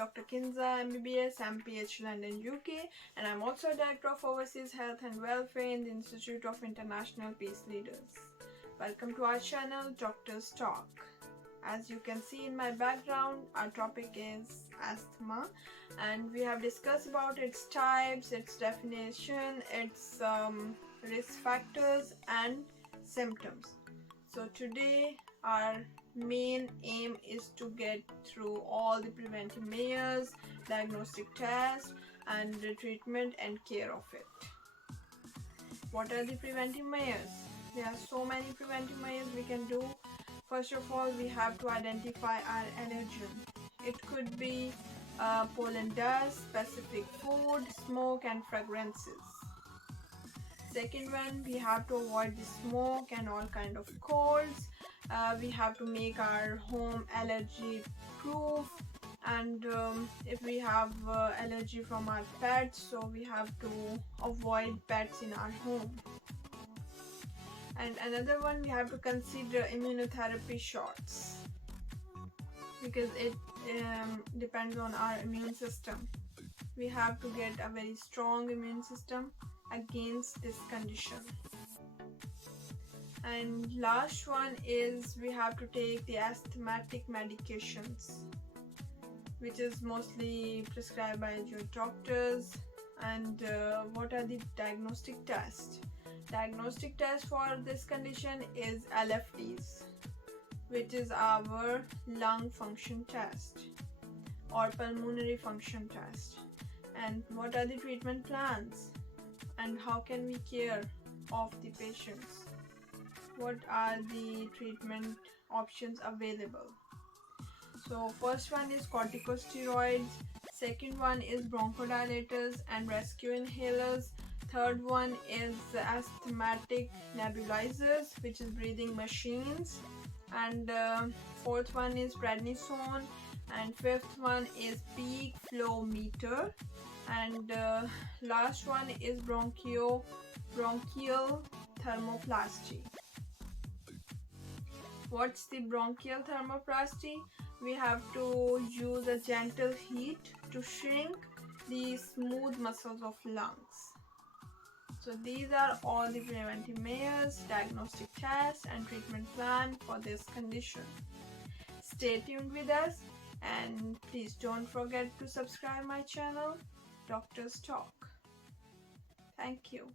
Dr. Kinza MBBS, MPH London UK, and I'm also Director of Overseas Health and Welfare in the Institute of International Peace Leaders. Welcome to our channel, Doctor's Talk. As you can see in my background, our topic is asthma, and we have discussed about its types, its definition, its risk factors and symptoms. So today our main aim is to get through all the preventive measures, diagnostic tests, and the treatment and care of it. What are the preventive measures? There are so many preventive measures we can do. First of all, we have to identify our allergen. It could be pollen dust, specific food, smoke and fragrances. Second one, we have to avoid the smoke and all kind of colds. We have to make our home allergy proof, and if we have allergy from our pets, so we have to avoid pets in our home. And another one, we have to consider immunotherapy shots because it depends on our immune system. We have to get a very strong immune system against this condition. And last one is we have to take the asthmatic medications, which is mostly prescribed by your doctors. And what are the diagnostic tests? Diagnostic test for this condition is LFTs, which is our lung function test or pulmonary function test. And what are the treatment plans? And how can we care of the patients? What are the treatment options available? So first one is corticosteroids, second one is bronchodilators and rescue inhalers, third one is asthmatic nebulizers, which is breathing machines, and fourth one is prednisone, and fifth one is peak flow meter, and last one is bronchial thermoplasty. What's the bronchial thermoplasty? We have to use a gentle heat to shrink the smooth muscles of lungs. So these are all the preventive measures, diagnostic tests and treatment plan for this condition. Stay tuned with us, and please don't forget to subscribe my channel, Doctor's Talk. Thank you.